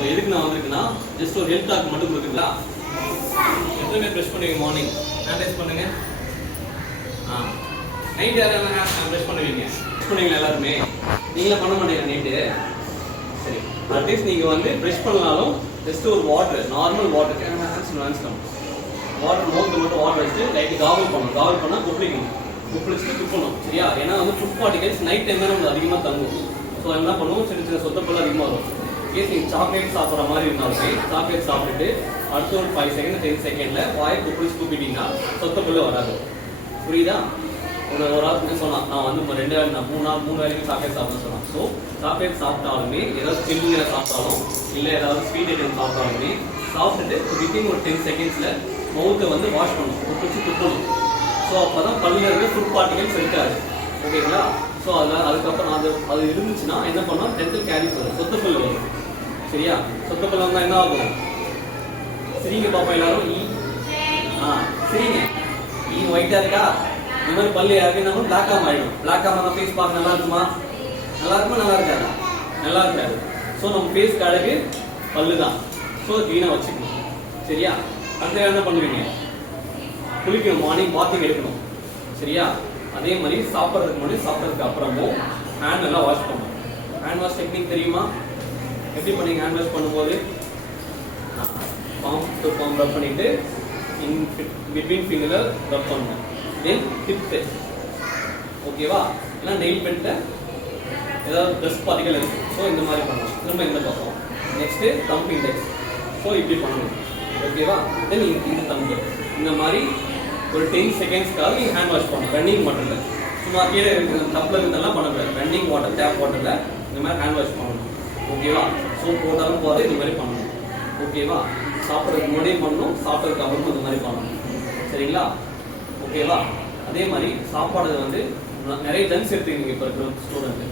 So எதுக்கு நான் வந்திருக்கேன்னா ஜஸ்ட் ஒரு ஹெல்த் டாக் மட்டும் கொடுக்குறீங்களா? எத்தனை பேர் ப்ரெஷ் பண்ணுவீங்க மார்னிங் ஹேண்ட் பண்ணுங்க. ஆ. நைட் யாரும் ப்ரெஷ் பண்ணுவீங்க? ப்ரெஷ் பண்ணுவீங்களா எல்லாருமே? நீங்களே பண்ண மாட்டீங்க நைட்டு சரி. அட்லீஸ்ட் நீங்கள் வந்து ப்ரெஷ் பண்ணாலும் ஜஸ்ட் ஒரு water normal water hands water மோந்து மட்டும் வாட்டர் வச்சு லைட் காவல் பண்ணணும். காவல் பண்ணால் குப்பிளிக்கணும் குப்பிளிச்சுட்டு துப்பணும். சரியா? ஏன்னா வந்து ஃபுட் பார்ட்டிகல்ஸ் நைட் டைம் நம்மளுக்கு அதிகமாக தங்கும். ஸோ என்ன பண்ணுவோம். சின்ன சின்ன சொத்தப்பெல்லாம் அதிகமாக வரும். ஏசி சாக்லேட் சாப்பிட்ற மாதிரி இருந்தாலுமே சாக்லேட் சாப்பிட்டுட்டு அடுத்த ஒரு ஃபைவ் செகண்ட் டென் செகண்டில் வாயை குப்பிளிச்சு தூக்கிட்டீங்கன்னா சொத்தக்குள்ளே வராது. புரியுதா? ஒரு ஒரு ஆள் என்ன சொன்னான் நான் வந்து ரெண்டு வேலை நான் மூணு நாள் மூணு வேலைக்கு சாக்லேட் சாப்பிட சொன்னான். ஸோ சாக்லேட் சாப்பிட்டாலுமே ஏதாவது சில்லுங்களை சாப்பிட்டாலும் இல்லை ஏதாவது ஸ்வீட் ஐட்டம் சாப்பிட்டாலுமே சாப்பிட்டுட்டு வித்தின் ஒரு டென் செகண்ட்ஸில் மவுத்தை வந்து வாஷ் பண்ணணும் குப்பிச்சு துப்பணும் ஸோ அப்போ தான் பல்லில் ஃபுட் பார்ட்டிகல்ஸ் இருக்காது ஓகேங்களா ஸோ அதில் அதுக்கப்புறம் அது அது இருந்துச்சுன்னா என்ன பண்ணால் டென்டல் கேரிஸ் வரும். சொத்துக்குள்ளே வரும். சரியா? சொத்தப்பல் வந்தால் என்ன ஆகும்? சரிங்க பாப்பா எல்லாரும். ஈ ஆ சரிங்க. ஈ ஒயிட்டாக இருக்கா? இந்த மாதிரி பல்லு யாருக்குன்னா பிளாக்கா மாறிடும். பிளாக்கா பிளாக் ஃபேஸ் பார்க்க நல்லா இருக்குமா? நல்லா இருக்குமா நல்லா இருக்காதா? நல்லா இருக்காது. ஸோ நம்ம ஃபேஸ்க்கு அழகு பல்லு தான் ஸோ க்ளீனாக வச்சுக்கணும். சரியா? அடுத்த என்ன பண்ணுவீங்க? குளிக்கணும். மார்னிங் பாத்திங் எடுக்கணும். சரியா? அதே மாதிரி சாப்பிட்றதுக்கு முன்னாடி சாப்பிட்றதுக்கு அப்புறமும் ஹேண்ட் நல்லா வாஷ் பண்ணணும். ஹேண்ட் வாஷ் டெக்னிக் தெரியுமா? எப்படி நீங்கள் ஹேண்ட் வாஷ் பண்ணும்போது பாம் டு பாம் ரப் பண்ணிவிட்டு இன் பிட்வீன் ஃபிங்கரில் ரப் பண்ணுங்க. தென் டிப் ஓகேவா ஏன்னா நெயில் பென்ட்டை ஏதாவது ட்ரெஸ் பார்ட்டிகள் இருக்குது ஸோ இந்த மாதிரி பண்ணலாம். திரும்ப இந்த பக்கம் நெக்ஸ்ட்டு தம்ப் இண்டெக்ஸ் ஸோ இப்படி பண்ணணும். ஓகேவா தென் இந்த தம்பு இந்த மாதிரி ஒரு டென் செகண்ட்ஸ்க்காக நீங்கள் ஹேண்ட் வாஷ் பண்ணணும். ரன்னிங் மட்டும் இல்லை சும்மா கீழே தப்பில் இருந்தெல்லாம் பண்ணக்கூடாது. ரன்னிங் வாட்டர் டேப் வாட்டரில் இந்த மாதிரி ஹேண்ட் வாஷ் பண்ணணும். ஓகேவா சோப் போட்டாலும் போது இந்த மாதிரி பண்ணணும். ஓகேவா சாப்பிட்றதுக்கு முன்னாடியே பண்ணணும் சாப்பிட்றதுக்கு அப்புறமும் இந்த மாதிரி பண்ணணும். சரிங்களா? ஓகேவா அதே மாதிரி சாப்பாடு வந்து நிறைய ஜங்க்ஸ் எடுத்துக்கிங்க இப்போ இருக்கிற ஸ்டூடெண்ட்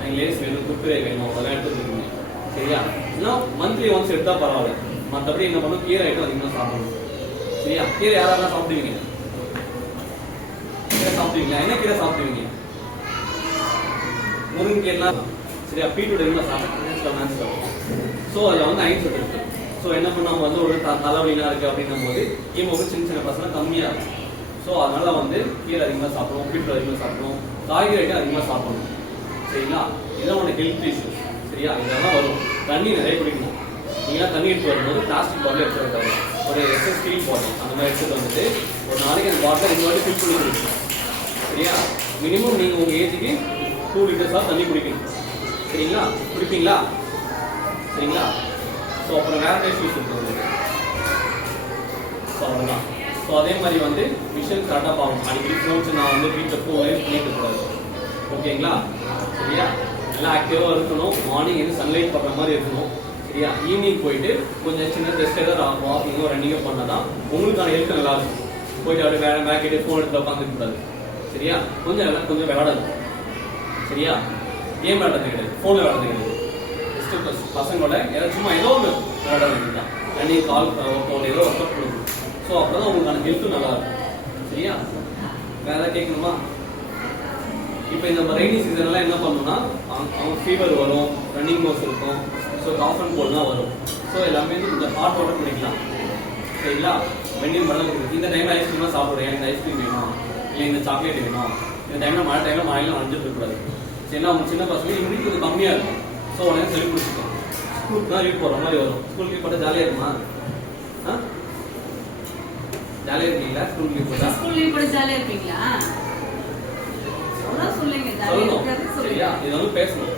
எனக்கு லேஸ் வேணும் குப்பரே வேணும் அதெல்லாம் எடுத்துருக்கீங்க சரியா? இல்லைன்னா மந்த்லி ஒன்ஸ் எடுத்தால் பரவாயில்ல. மற்றபடி என்ன பண்ணணும்? கீரை ஐட்டம் அதிகமாக சாப்பிடணும். சரியா? கீரை யாரெல்லாம் சாப்பிடுவீங்க? கீரை சாப்பிடுவீங்களா? என்ன கீரை சாப்பிடுவீங்க? முருங்கைக்கீரைலாம் சரியா? பீட்ரூட் என்ன சாப்பிடுவோம் ஸோ அதில் வந்து ஐன் இருக்கு. ஸோ என்ன பண்ணாமல் வந்து ஒரு த- தலைவலிலாம் இருக்கு அப்படின்னும் போது ஹீமோகுளோபின் சின்ன சின்ன பசங்க கம்மியாக இருக்கும். ஸோ அதனால வந்து கீரை அதிகமாக சாப்பிடுவோம் பீட்ரூட் அதிகமாக சாப்பிடுவோம் காய்கறி ஐட்டம் அதிகமாக சாப்பிடணும். சரிங்களா? இதெல்லாம் உனக்கு ஹெல்த் இஷ்யூஸ் சரியா? இதெல்லாம் வரும். தண்ணி நிறைய குடிக்கணும். நீங்க தண்ணி எடுத்து வரும்போது பிளாஸ்டிக் பாட்டில் எடுத்து வைக்காது ஒரு எக்ஸஸ் ஸ்டீல் பாட்டில் அந்த மாதிரி எடுத்துகிட்டு வந்துட்டு ஒரு நாளைக்கு அந்த பாட்டில் ரெண்டு வாட்டி ஃபில் பண்ணி குடிக்கணும். சரியா? மினிமம் நீங்கள் உங்கள் ஏஜுக்கு டூ லிட்டர்ஸாக தண்ணி குடிக்கணும். சரிங்களா? குடிப்பீங்களா? சரிங்களா? ஸோ அப்புறம் வேற இஷ்யூஸ் இருக்கு ஸோ அவ்வளோதான் ஸோ அதே மாதிரி வந்து விஷன் கரெக்டாக பார்க்கணும். அடிக்கடி ஃபோன்ஸ் நான் வந்து வீட்டில் ஃபோன் யூஸ் பண்ணிட்டு ஓகேங்களா? சரியா? நல்லா ஆக்டிவாக இருக்கணும். மார்னிங் வந்து சன்லைட் படுற மாதிரி இருக்கணும். சரியா? ஈவினிங் போயிட்டு கொஞ்சம் சின்ன ரெஸ்ட் ஏதாவது வாக்கிங்கோ ரன்னிங்கோ பண்ணால் தான் உங்களுக்கான ஹெல்த் நல்லா இருக்கும். போயிட்டு அப்படியே வேற மேக்கெட்டு ஃபோன் எடுத்து உட்காந்துக்கூடாது சரியா? கொஞ்சம் நல்லா கொஞ்சம் விளையாடணும். சரியா? ஏன் விளாடுறது கிடையாது. ஃபோனில் விளையாடுறது கிடையாது ஜஸ்ட் பசங்களோட ஏதாவது சும்மா ஏதோ ஒன்று விளையாட வேண்டியதுதான். ரன்னிங் கால் ஒர்க் அவுட் ஏதோ ஒர்க் அவுட் கொடுக்கணும் ஸோ அப்போ தான் உங்களுக்கான ஹெல்த்தும் நல்லா இருக்கும். சரியா? வேற ஏதாவது கேட்கணுமா? இப்போ இந்த ரெய்னி சீசன்லாம் என்ன பண்ணணும்னா அவங்க- அவங்க ஃபீவர் வரும் ரன்னிங் நோஸ் இருக்கும். ஸோ காஃப் அண்ட் கோல் தான் வரும். ஸோ எல்லாமே இந்த ஹாட் வாட்டர் குடிக்கலாம். சரிங்களா? வெந்நீர் மரம் இருக்குது இந்த டைமில் ஐஸ்கிரீம்லாம் சாப்பிட்றேன் எனக்கு ஐஸ்கிரீம் வேணும்? இல்லை இந்த சாக்லேட் வேணும்? இந்த டைமில் மழை டைமில் மழையெல்லாம் வந்துட்டு இருக்கக்கூடாது. சரிங்களா அவங்க சின்ன பசங்க இம்யூனிட்டி கொஞ்சம் கம்மியாக இருக்கும். ஸோ உடனே சொல்லி குடிச்சிக்கும் ஸ்கூலுக்கு தான் லீவ் போடுற மாதிரி வரும். ஸ்கூல் லீவ் போட்டால் ஜாலியாக இருக்குமா? ஆ? ஜாலியாக இருக்கீங்களா? ஸ்கூல் லீவ் போட்டா? ஸ்கூல் லீவ் போட ஜாலியா இருப்பீங்களா? சொல்லணும். சரியா? இது வந்து பேசணும்.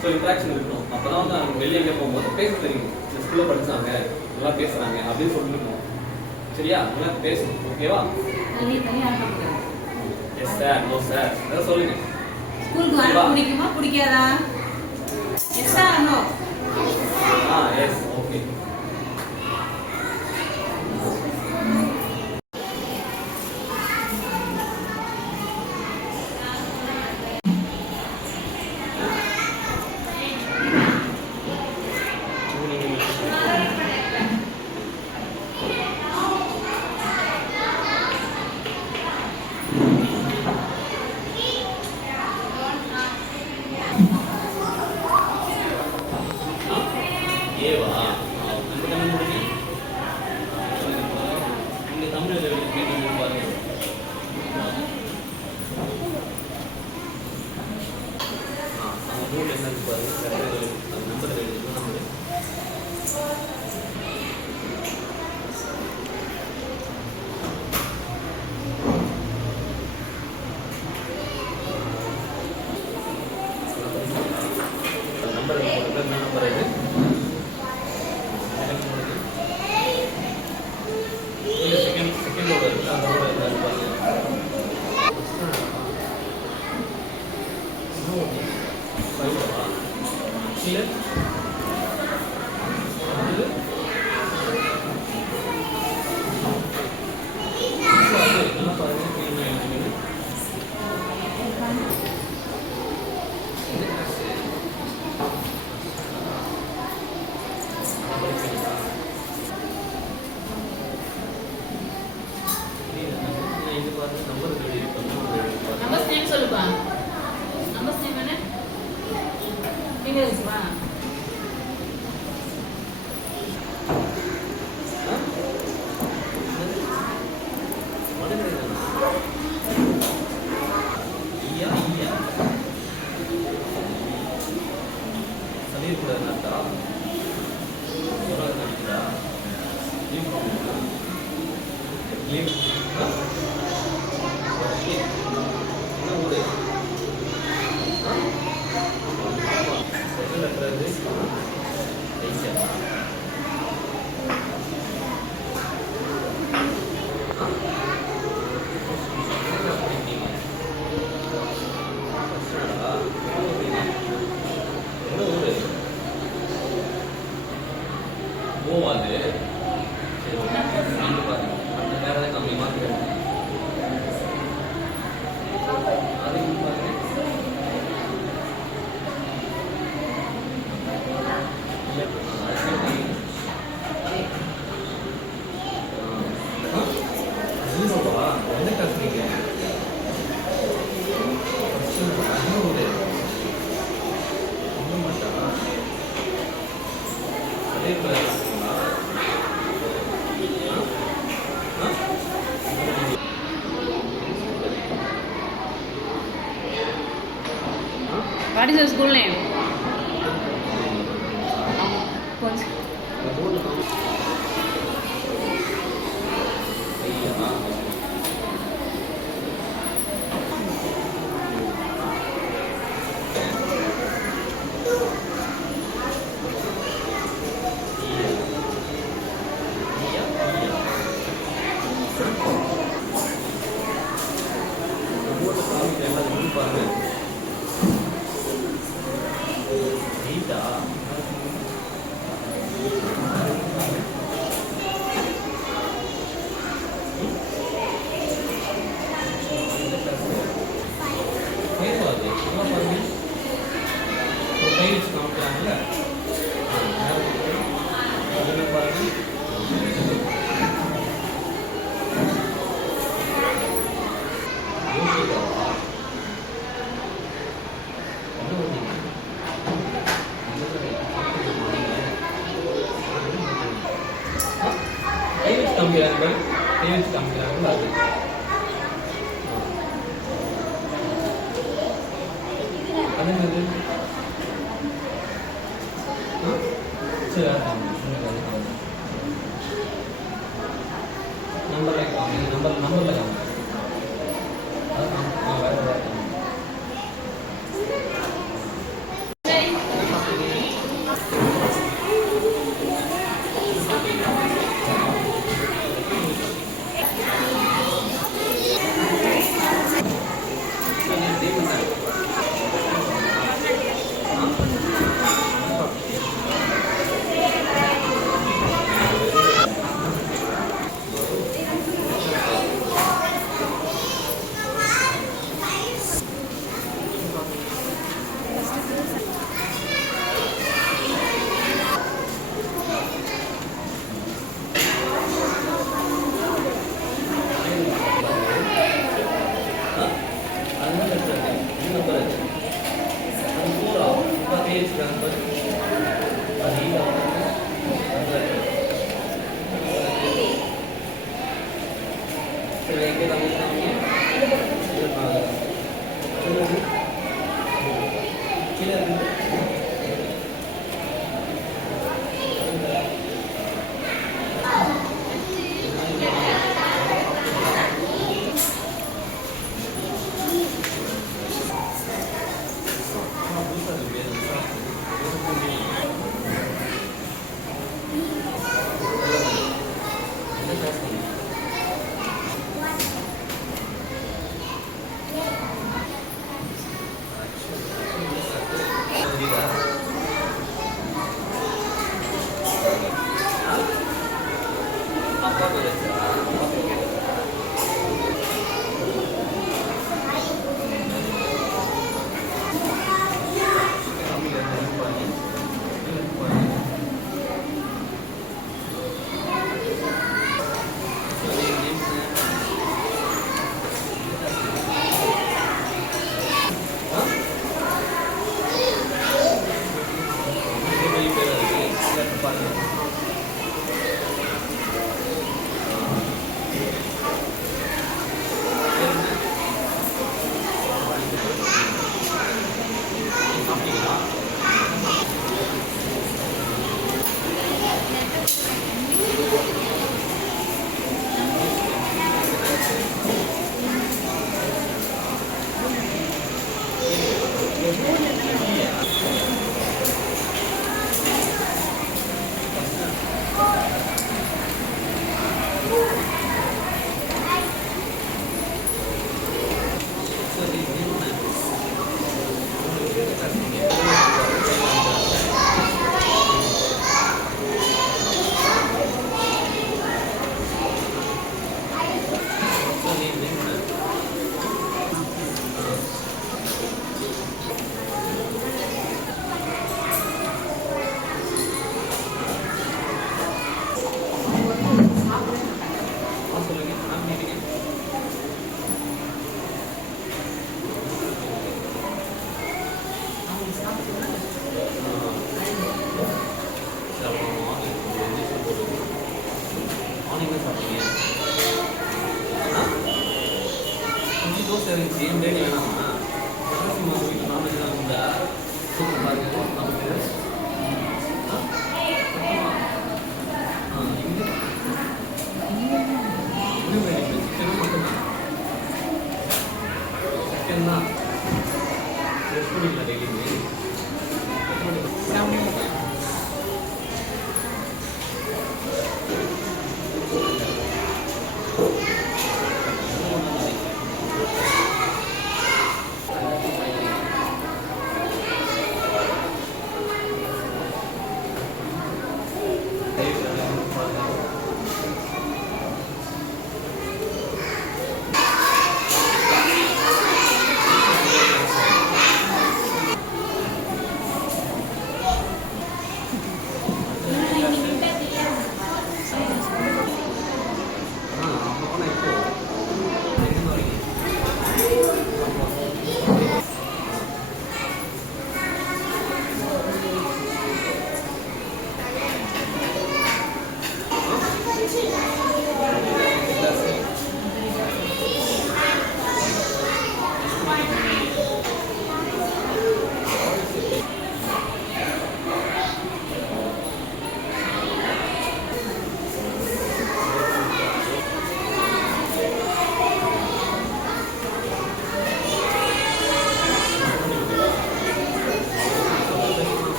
ஸோ இன்ட்ராக்ஷன் இருக்கணும். அப்பதான் வந்து அவங்க வெளியே எங்கே போகும்போது பேச தெரியும். இந்த ஸ்கூல்ல படிச்சாங்க நல்லா பேசுறாங்க அப்படின்னு சொல்லிருக்கணும் சரியா? நல்லா பேசணும். ஓகேவா எஸ் சார் நோ சார் அதான் சொல்லுங்க. ஸ்கூலுக்கு வர. பிடிக்குமா? பிடிக்காதா? எஸ்ஸா நோ ஆ எஸ் ஓகே ரூட் என்னன்னு பாருங்கள் டைல்ஸ் காமிக்கிறாங்கல்ல அதில் பாருங்கள் நம்பர்ல நம்பர் நம்பர்ல காமிங்க 왼쪽 방향이 저는 길은